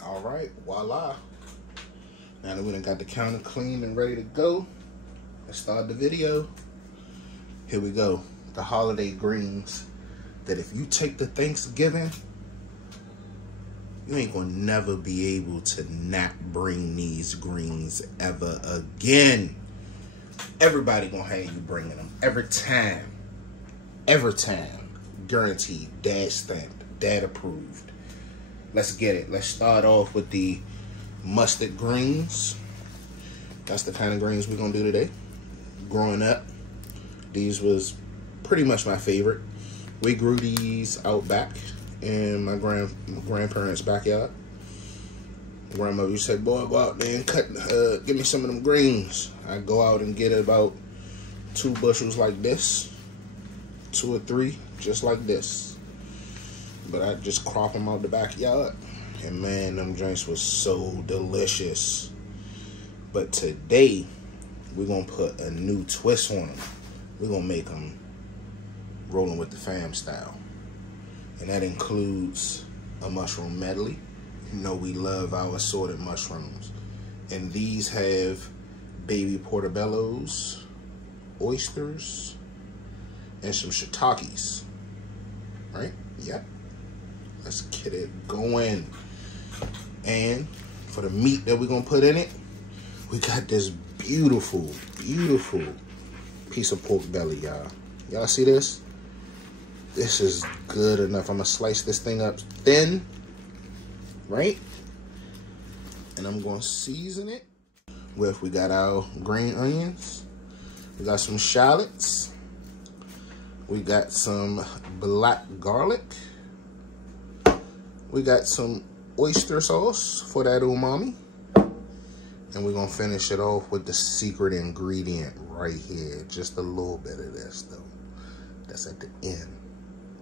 All right, voila. Now that we done got the counter cleaned and ready to go, let's start the video. Here we go. The holiday greens that if you take the Thanksgiving, you ain't gonna never be able to not bring these greens ever again. Everybody gonna have you bringing them every time. Every time. Guaranteed. Dad stamped. Dad approved. Let's get it. Let's start off with the mustard greens. That's the kind of greens we're gonna do today. Growing up, these was pretty much my favorite. We grew these out back in my grandparents' backyard. Grandmother used to say, boy, go out there and give me some of them greens. I go out and get about 2 bushels like this, 2 or 3, just like this. But I just crop them out the backyard. And man, them drinks was so delicious. But today, we're going to put a new twist on them. We're going to make them rolling with the Pham style. And that includes a mushroom medley. You know we love our assorted mushrooms. And these have baby portobellos, oysters, and some shiitakes. Right? Yep. Let's get it going. And for the meat that we're going to put in it, we got this beautiful, beautiful piece of pork belly, y'all. Y'all see this? This is good enough. I'm going to slice this thing up thin, right? And I'm going to season it with, we got our green onions. We got some shallots. We got some black garlic. We got some oyster sauce for that umami. And we're going to finish it off with the secret ingredient right here. Just a little bit of this, though. That's at the end.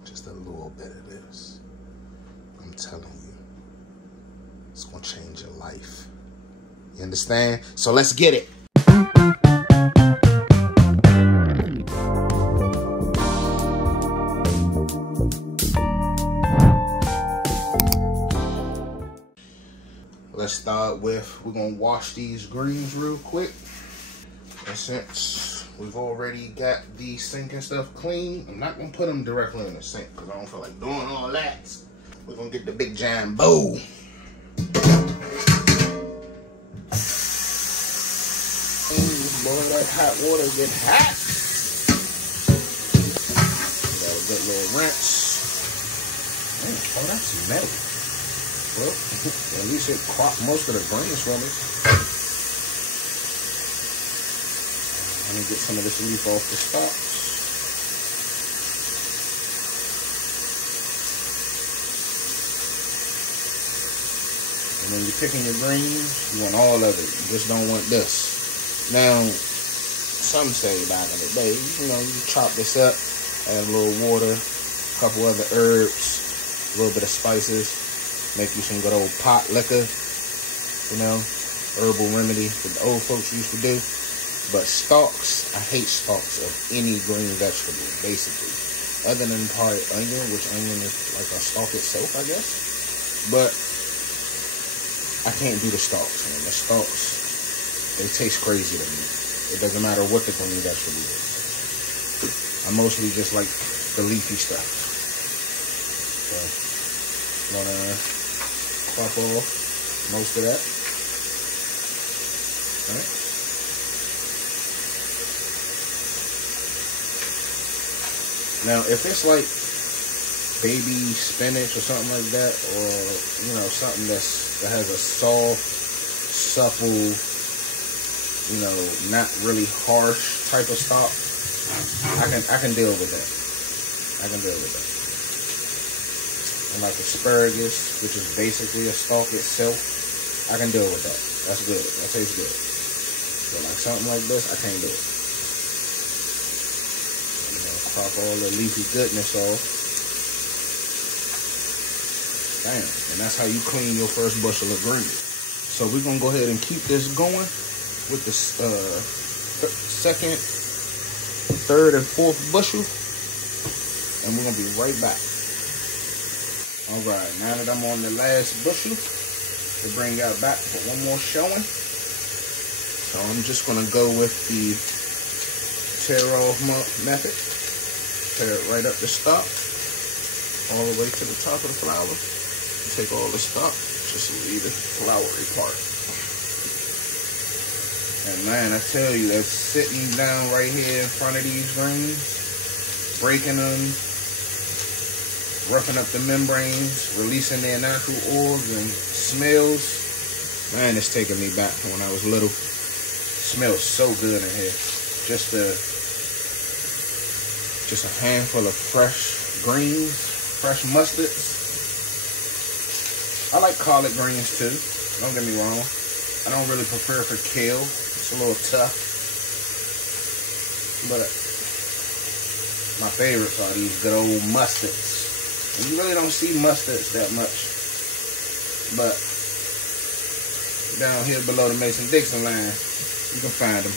Just a little bit of this. I'm telling you, it's going to change your life. You understand? So let's get it. Let's start with, we're going to wash these greens real quick. And since we've already got the sink and stuff clean, I'm not going to put them directly in the sink because I don't feel like doing all that. We're going to get the big giant bowl. Boy, that hot water get hot. Got a good little rinse. Oh, that's metal. Well, at least it cropped most of the greens for me. Let me get some of this leaf off the stalks. And when you're picking your greens, you want all of it. You just don't want this. Now, some say back in the day, you know, you chop this up, add a little water, a couple other herbs, a little bit of spices. Make you some good old pot liquor, you know, herbal remedy that the old folks used to do. But stalks, I hate stalks of any green vegetable, basically. Other than probably onion, which onion is like a stalk itself, I guess. But I can't do the stalks, man. The stalks, they taste crazy to me. It doesn't matter what the green vegetable is. I mostly just like the leafy stuff. So, gonna crop off most of that. All right. Now, if it's like baby spinach or something like that, or you know, something that has a soft, supple, you know, not really harsh type of stock, I can deal with that. I can deal with that. And like asparagus, which is basically a stalk itself, I can deal with that. That's good. That tastes good. But like something like this, I can't do it. So, you know, crop all the leafy goodness off. Damn. And that's how you clean your first bushel of greens. So we're going to go ahead and keep this going with the second, third, and fourth bushel. And we're going to be right back. Alright, now that I'm on the last bushel, to bring y'all back for one more showing. So I'm just gonna go with the tear off method. Tear it right up the stalk, all the way to the top of the flower. Take all the stalk, just leave the flowery part. And man, I tell you, that's sitting down right here in front of these greens, breaking them, roughing up the membranes, releasing their natural oils and smells. Man, it's taking me back to when I was little. Smells so good in here. Just a handful of fresh greens, fresh mustards. I like collard greens too, don't get me wrong. I don't really prefer for kale. It's a little tough. But my favorites are these good old mustards. And you really don't see mustards that much. But down here below the Mason-Dixon line, you can find them.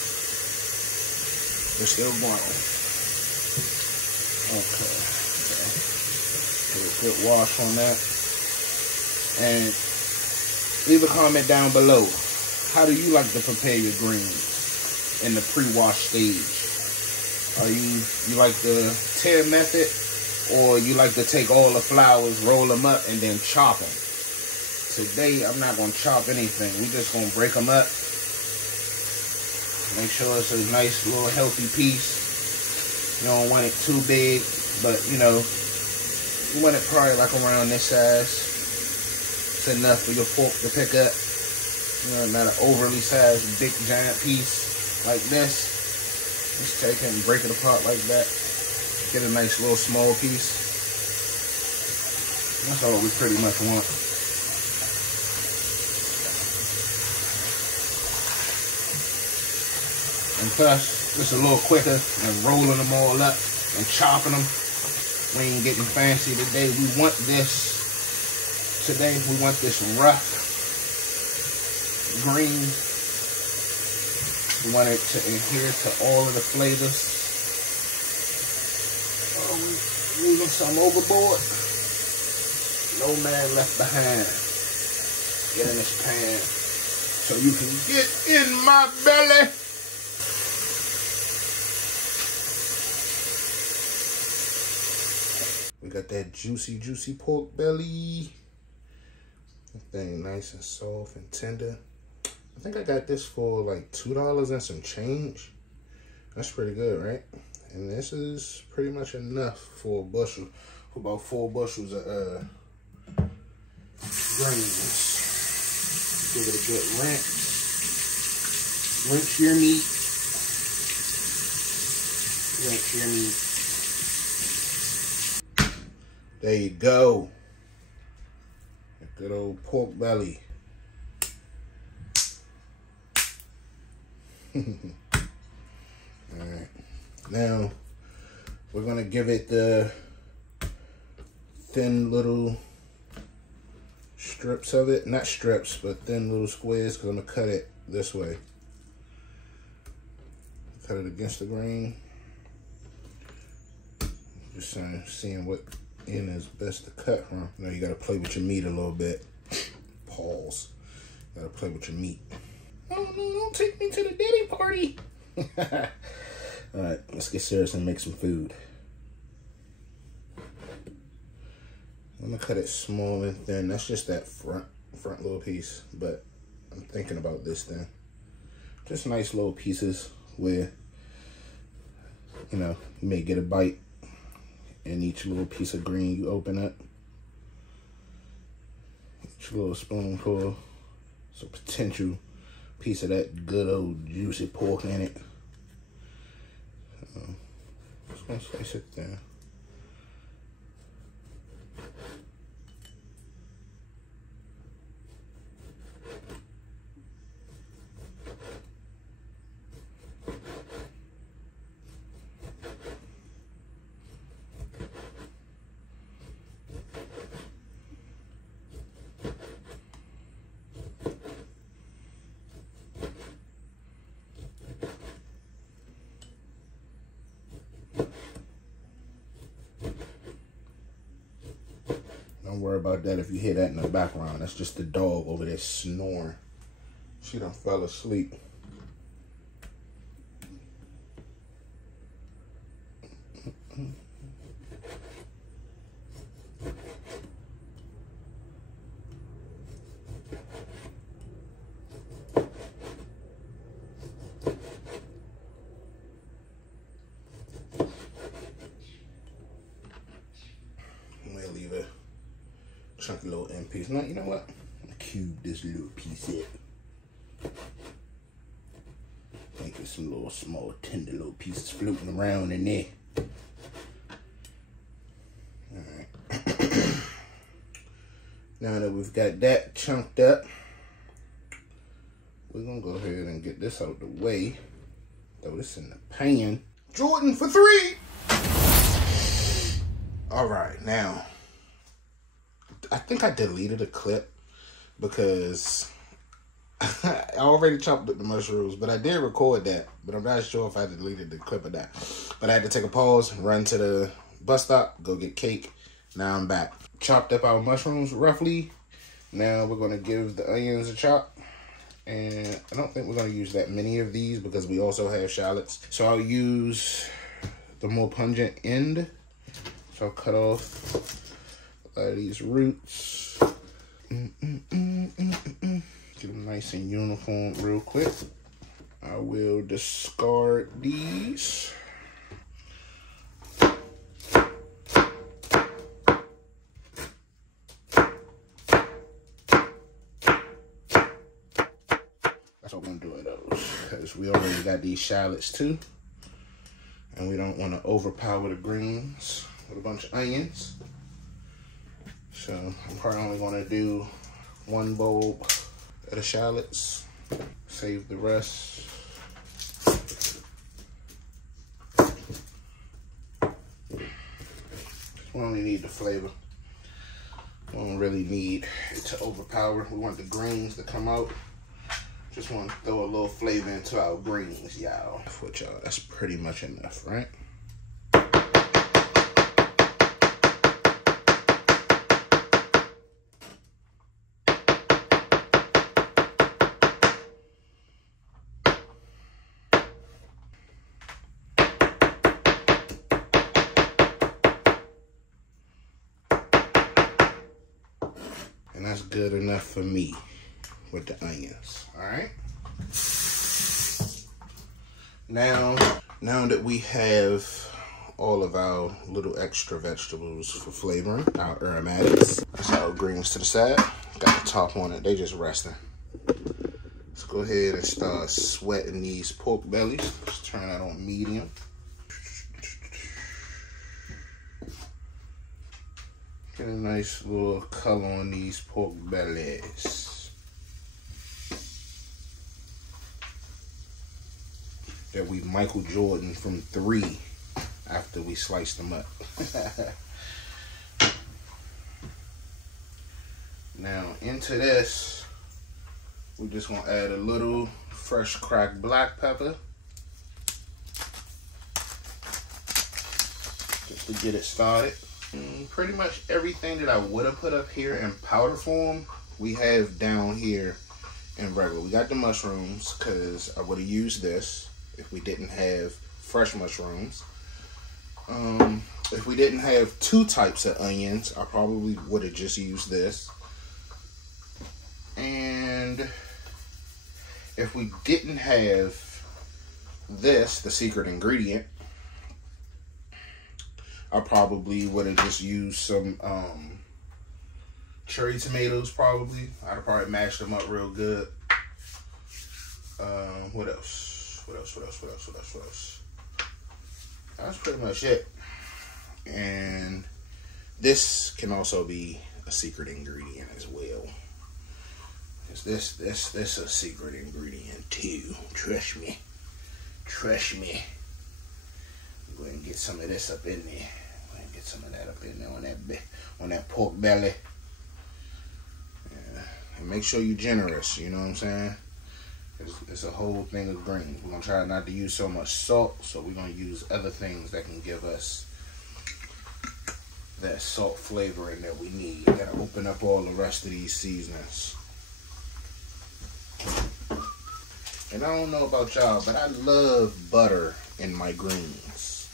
They're still growing. Okay. Do a good wash on that. And leave a comment down below. How do you like to prepare your greens in the pre-wash stage? Are you like the tear method, or you like to take all the flowers, roll them up, and then chop them? Today, I'm not going to chop anything. We're just going to break them up. Make sure it's a nice little healthy piece. You don't want it too big, but you know, you want it probably like around this size. It's enough for your fork to pick up. You know, not an overly sized big giant piece like this. Just take it and break it apart like that. Get a nice little small piece. That's all we pretty much want. And plus, it's a little quicker than rolling them all up and chopping them. We ain't getting fancy today. We want this today. We want this rough green. We want it to adhere to all of the flavors. Oh, we leaving some overboard. No man left behind. Get in this pan so you can get in my belly. We got that juicy, juicy pork belly. That thing nice and soft and tender. I think I got this for like $2 and some change. That's pretty good, right? And this is pretty much enough for a bushel, for about 4 bushels of greens. Give it a good rinse. Rinse your meat. Rinse your meat. There you go. A good old pork belly. Alright. Now, we're going to give it the thin little strips of it. Not strips, but thin little squares, because I'm going to cut it this way. Cut it against the grain. Just seeing what end is best to cut from. You know, you got to play with your meat a little bit. Pause. You got to play with your meat. Oh, no, don't take me to the daddy party. Alright, let's get serious and make some food. I'm going to cut it small and thin. That's just that front little piece. But I'm thinking about this thing. Just nice little pieces where, you know, you may get a bite in each little piece of green you open up. Each little spoonful. It's a potential piece of that good old juicy pork in it. Just gonna slice it down. worry about that if you hear that in the background. That's just the dog over there snoring. She done fell asleep. We'll leave a chunky little end piece. Now, you know what? I'm gonna cube this little piece up. Make it some little small, tender little pieces floating around in there. Alright. Now that we've got that chunked up, we're gonna go ahead and get this out the way. Throw this in the pan. Jordan for 3! Alright, now, I think I deleted a clip because I already chopped up the mushrooms, but I did record that, but I'm not sure if I deleted the clip or not. But I had to take a pause, run to the bus stop, go get cake. Now I'm back. Chopped up our mushrooms roughly. Now we're gonna give the onions a chop. And I don't think we're gonna use that many of these because we also have shallots. So I'll use the more pungent end. So I'll cut off a lot of these roots. Get them nice and uniform real quick. I will discard these. That's what I'm gonna do with those, because we already got these shallots too. And we don't want to overpower the greens with a bunch of onions. So I'm probably only gonna do 1 bulb of the shallots. Save the rest. We only need the flavor. We don't really need it to overpower. We want the greens to come out. Just want to throw a little flavor into our greens, y'all. For y'all, that's pretty much enough, right? And that's good enough for me with the onions. All right. Now that we have all of our little extra vegetables for flavoring, our aromatics, that's our greens to the side. Got the top on it, they just resting. Let's go ahead and start sweating these pork bellies. Just turn that on medium. Get a nice little color on these pork bellies. That we Michael Jordan from 3 after we sliced them up. Now into this, we're just gonna add a little fresh cracked black pepper. Just to get it started. And pretty much everything that I would have put up here in powder form, we have down here in regular. We got the mushrooms, because I would have used this if we didn't have fresh mushrooms. If we didn't have 2 types of onions, I probably would have just used this. And if we didn't have this, the secret ingredient, I probably would have just used some cherry tomatoes probably. I'd have probably mashed them up real good. What else? What else? That's pretty much it. And this can also be a secret ingredient as well. Because this is a secret ingredient too. Trust me. Trust me. Go ahead and get some of this up in there. Go ahead and get some of that up in there on that pork belly. Yeah. And make sure you're generous, you know what I'm saying? It's a whole thing of greens. We're going to try not to use so much salt, so we're going to use other things that can give us that salt flavoring that we need. Gotta open up all the rest of these seasonings. And I don't know about y'all, but I love butter in my greens.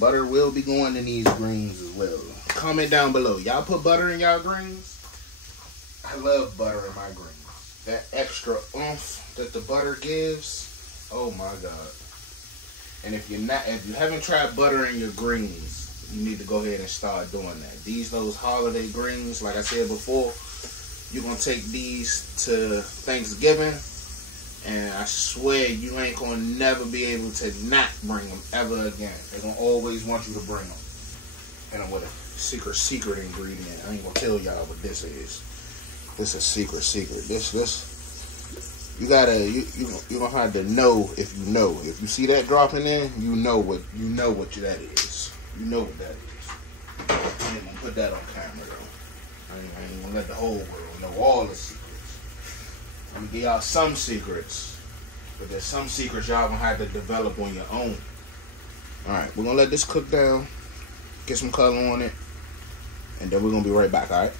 Butter will be going in these greens as well. Comment down below. Y'all put butter in y'all greens? I love butter in my greens. That extra oomph that the butter gives, oh my God. And if you haven't tried butter in your greens, you need to go ahead and start doing that. Those holiday greens, like I said before, you're gonna take these to Thanksgiving, and I swear you ain't gonna never be able to not bring them ever again. They're gonna always want you to bring them. And with a secret ingredient, I ain't gonna tell y'all what this is. This is secret. This you gonna have to know if you know. If you see that dropping in, you know what that is. You know what that is. I ain't gonna put that on camera though. I ain't gonna let the whole world know all the secrets. I'm gonna give y'all some secrets, but there's some secrets y'all gonna have to develop on your own. Alright, we're gonna let this cook down, get some color on it, and then we're gonna be right back, alright?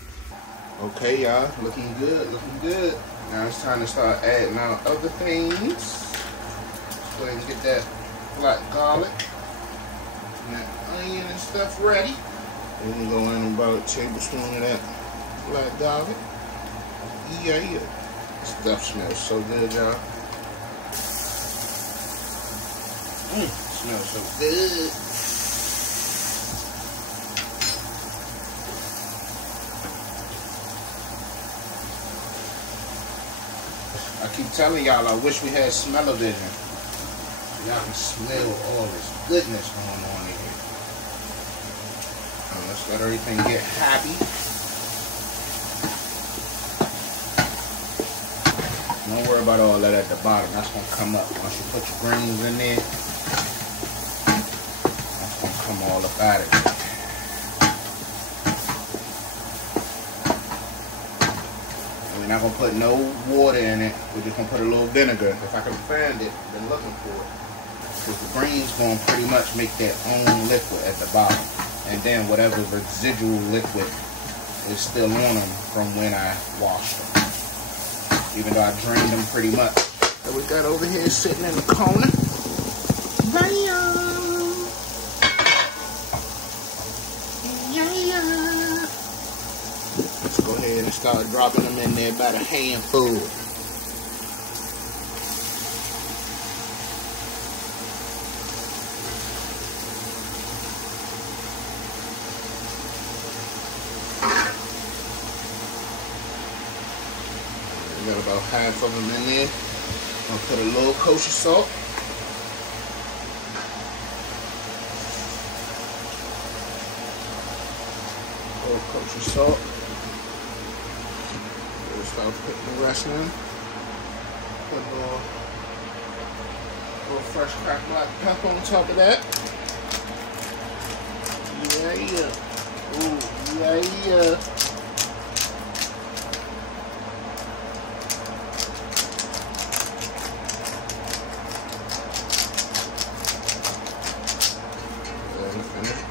Okay, y'all, looking good. Now it's time to start adding our other things. Let's go ahead and get that black garlic and that onion and stuff ready. We're gonna go in about a tablespoon of that black garlic. Yeah. Stuff smells so good, y'all. Smells so good. I keep telling y'all, I wish we had smell-o-vision. So y'all can smell all this goodness going on in here. Now let's let everything get happy. Don't worry about all that at the bottom. That's going to come up. Once you put your greens in there, that's going to come all up out of it. We're not going to put no water in it. We're just going to put a little vinegar. If I can find it, I've been looking for it. Because the greens going to pretty much make their own liquid at the bottom. And then whatever residual liquid is still on them from when I washed them. Even though I drained them pretty much. So we got over here sitting in the corner. Bam! Yeah. Let's go ahead and start dropping them in there about a handful. Got about half of them in there. I'll put a little kosher salt. A little kosher salt. We'll start putting the rest in. Put a little fresh cracked black pepper on top of that. Yeah. Ooh, yeah.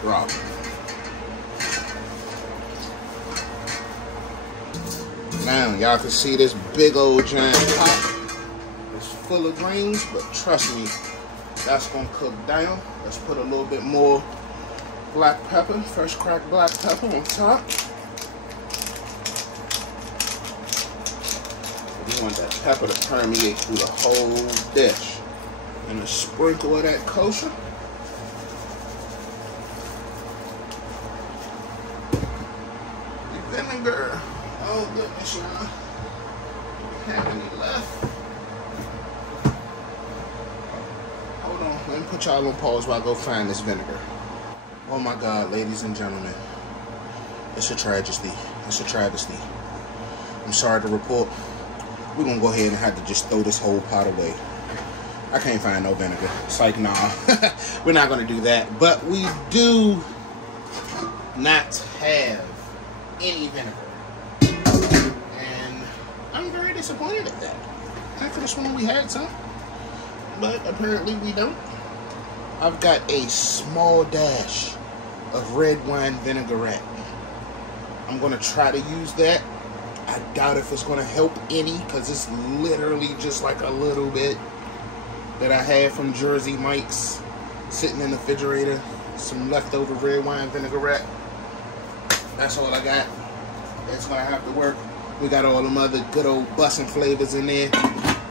Drop. Now y'all can see this big old giant pot. It's full of greens, but trust me, that's gonna cook down. Let's put a little bit more black pepper, fresh cracked black pepper on top. We want that pepper to permeate through the whole dish. And a sprinkle of that kosher. Vinegar. Oh goodness, y'all. Have any left? Hold on. Let me put y'all on pause while I go find this vinegar. Oh my God, ladies and gentlemen. It's a tragedy. It's a travesty. I'm sorry to report. We're gonna go ahead and have to just throw this whole pot away. I can't find no vinegar. It's like, nah. We're not gonna do that. But we do not have any vinegar, and I'm very disappointed at that. I could have sworn we had some, but apparently we don't. I've got a small dash of red wine vinaigrette. I'm going to try to use that. I doubt if it's going to help any, because it's literally just like a little bit that I had from Jersey Mike's sitting in the refrigerator. Some leftover red wine vinaigrette. That's all I got. That's going to have to work. We got all them other good old bussin' flavors in there.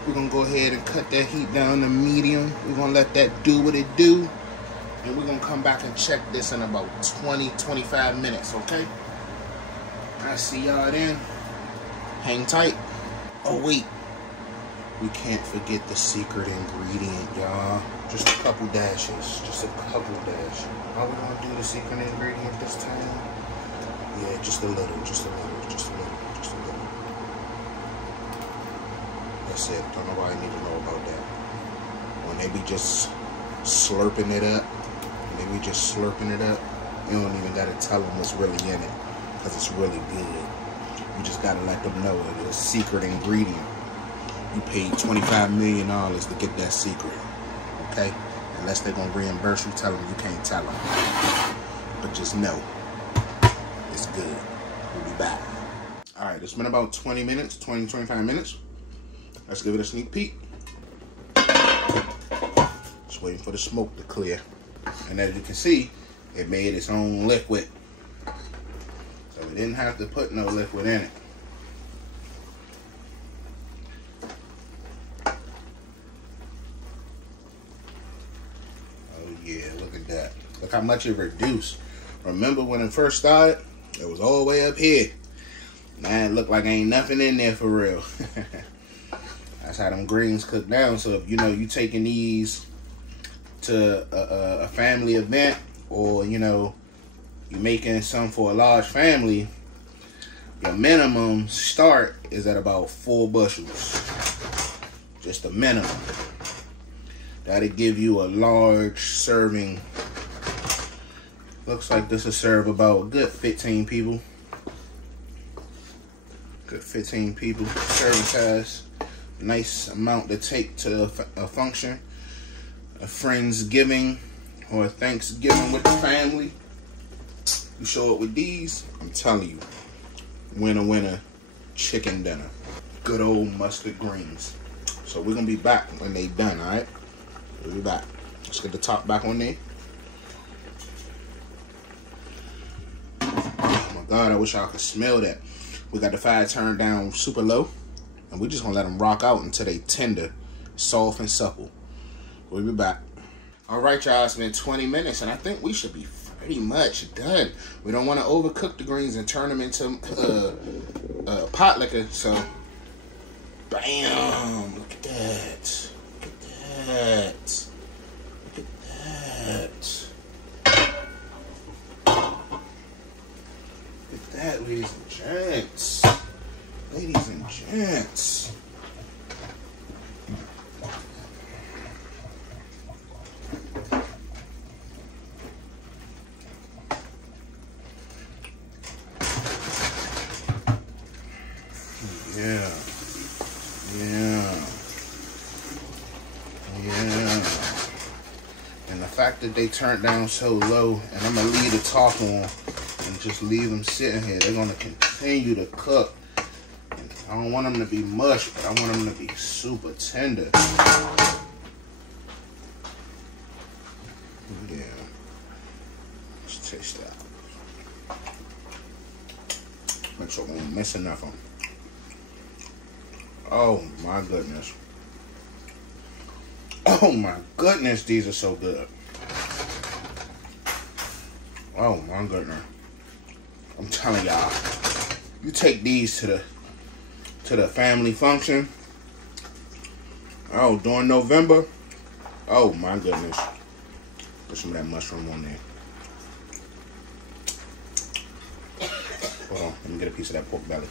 We're going to go ahead and cut that heat down to medium. We're going to let that do what it do. And we're going to come back and check this in about 20-25 minutes, okay? I'll see y'all then. Hang tight. Oh, wait. We can't forget the secret ingredient, y'all. Just a couple dashes. Just a couple dashes. Are we going to do the secret ingredient this time? Yeah, just a little. Just a little. Just a little. Just a little. That's it. Don't nobody need to know about that. When they be just slurping it up, you don't even got to tell them what's really in it, because it's really good. You just got to let them know it's a secret ingredient. You paid $25 million to get that secret, okay? Unless they're going to reimburse you, tell them you can't tell them. But just know, it's good. We'll be back. All right, it's been about 20 minutes, 20-25 minutes. Let's give it a sneak peek. Just waiting for the smoke to clear. And as you can see, it made its own liquid. So we didn't have to put no liquid in it. Oh yeah, look at that. Look how much it reduced. Remember when it first started? It was all the way up here. Now it looked like ain't nothing in there for real. That's how them greens cook down. So if you taking these to a family event, or you're making some for a large family, your minimum start is at about 4 bushels. Just a minimum. That'll give you a large serving. Looks like this will serve about a good 15 people. Good 15 people. Serving size. Nice amount to take to a function, a Friendsgiving, or a Thanksgiving with the family. You show up with these, I'm telling you, winner, chicken dinner. Good old mustard greens. So we're going to be back when they done, all right? We'll be back. Let's get the top back on there. Oh my God, I wish I could smell that. We got the fire turned down super low. And we're just going to let them rock out until they tender, soft, and supple. We'll be back. All right, y'all. It's been 20 minutes, and I think we should be pretty much done. We don't want to overcook the greens and turn them into pot liquor. So, bam. Look at that. Look at that. Look at that. Look at that, ladies and gents. Ladies and gents. Yeah. And the fact that they turned down so low, and I'm going to leave the top on and just leave them sitting here. They're going to continue to cook. I don't want them to be mush, but I want them to be super tender. Yeah. Let's taste that. Make sure we don't miss enough of them. Oh my goodness. Oh my goodness, these are so good. Oh my goodness. I'm telling y'all, you take these to the family function. Oh, during November. Oh my goodness. Put some of that mushroom on there. Hold on, let me get a piece of that pork belly.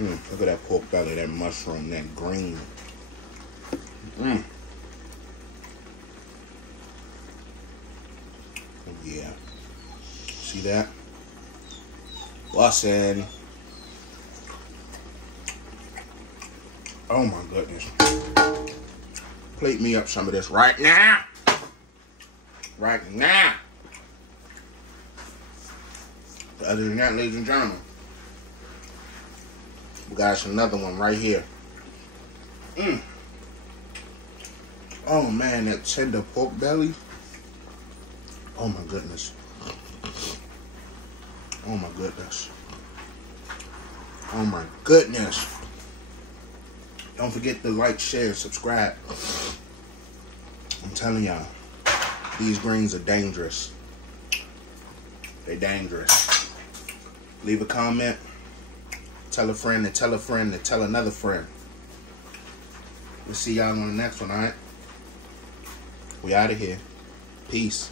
Look at that pork belly, that mushroom, that green. Yeah. See that? Bussin'. Oh my goodness. Plate me up some of this right now. Right now. Other than that, ladies and gentlemen, we got us another one right here. Oh man, that tender pork belly. Oh my goodness. Oh my goodness. Oh my goodness. Don't forget to like, share, subscribe. I'm telling y'all, these greens are dangerous. They're dangerous. Leave a comment. Tell a friend to tell a friend to tell another friend. We'll see y'all on the next one, alright? We out of here. Peace.